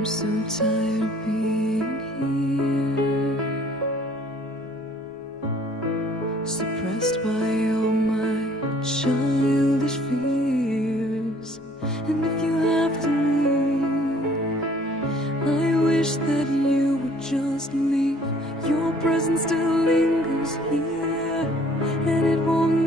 I'm so tired of being here, suppressed by all my childish fears. And if you have to leave, I wish that you would just leave. Your presence still lingers here, and it won't